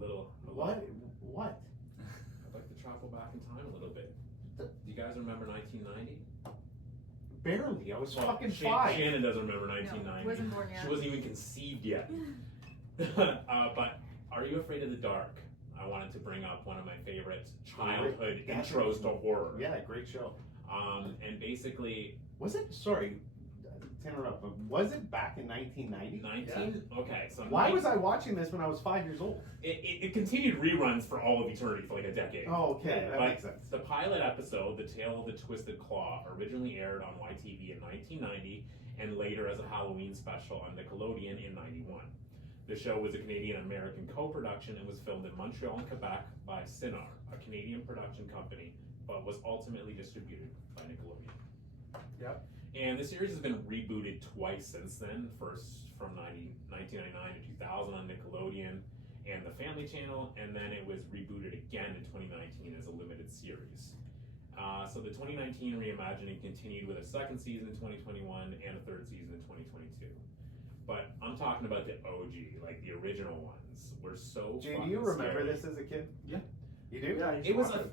What? I'd like to travel back in time a little bit. Do you guys remember 1990? Barely. I was fucking Shannon, 5. Shannon doesn't remember No, 1990. wasn't born yet. She wasn't even conceived yet. But Are You Afraid of the Dark? I wanted to bring up one of my favorite childhood intros to horror. Yeah, great show. And basically, Was it? Sorry, to interrupt, but was it back in 1990? 19. Okay, so Why was I watching this when I was 5 years old? It continued reruns for all of eternity for like a decade. Oh, okay, that But makes sense. the pilot episode, The Tale of the Twisted Claw, originally aired on YTV in 1990 and later as a Halloween special on Nickelodeon in 91. The show was a Canadian-American co-production and was filmed in Montreal and Quebec by Cinar, a Canadian production company, but was ultimately distributed by Nickelodeon. Yep. And the series has been rebooted twice since then, first from 1999 to 2000 on Nickelodeon and the Family Channel, and then it was rebooted again in 2019 as a limited series. So the 2019 reimagining continued with a second season in 2021 and a third season in 2022. But I'm talking about the OG, like the original ones, were so Jay, do fucking you remember scary. this as a kid? Yeah. You do? Yeah, I used to It was watch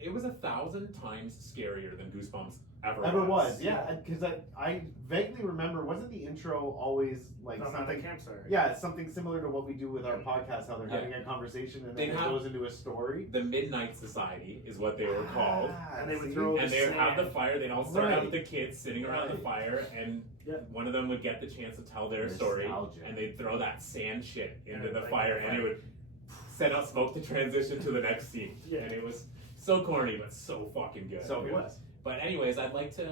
it was 1,000 times scarier than Goosebumps ever was, yeah. Because I vaguely remember, wasn't the intro always like Not something? the campsite. Yeah, it's something similar to what we do with our podcast, how they're having a conversation and then it goes into a story. The Midnight Society is what they were called. And they would see? throw And they would have the sand. fire, they'd all start out Right. with the kids sitting around the Right. fire, and Yeah. one of them would get the chance to tell their story, Nostalgia. and they'd throw that sand shit into And the like fire, the and it would set out smoke to transition to the next scene. Yeah. And it was so corny, but so fucking good. So It good. was. But anyways, I'd like to,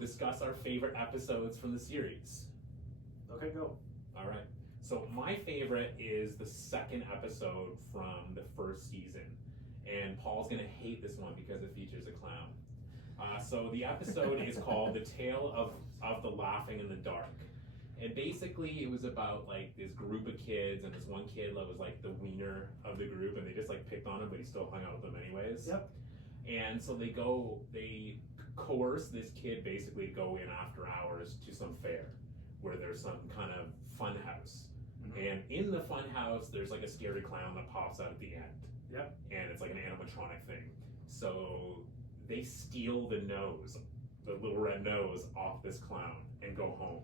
discuss our favorite episodes from the series. Okay, go. All right. So my favorite is the second episode from the first season, and Paul's gonna hate this one because it features a clown. So the episode is called "The Tale of the Laughing in the Dark," and basically it was about like this group of kids, and this one kid that was like the wiener of the group, and they just like picked on him, but he still hung out with them anyways. Yep. And so they coerce this kid basically to go in after hours to some fair where there's some kind of fun house. Mhm. And in the fun house, there's like a scary clown that pops out at the end. Yep. And it's like an animatronic thing. So they steal the nose, the little red nose, off this clown and go home.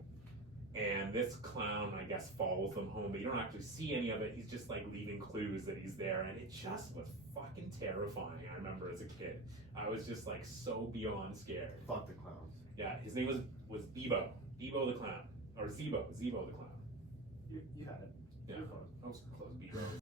And this clown, I guess, follows them home, but you don't actually see any of it. He's just like leaving clues that he's there, and it just was fucking terrifying. I remember as a kid, I was just like so beyond scared. Fuck the clowns. Yeah, his name was Bebo the clown, or Zebo the clown. You had it. Yeah, You're fine. I was close. Bebo.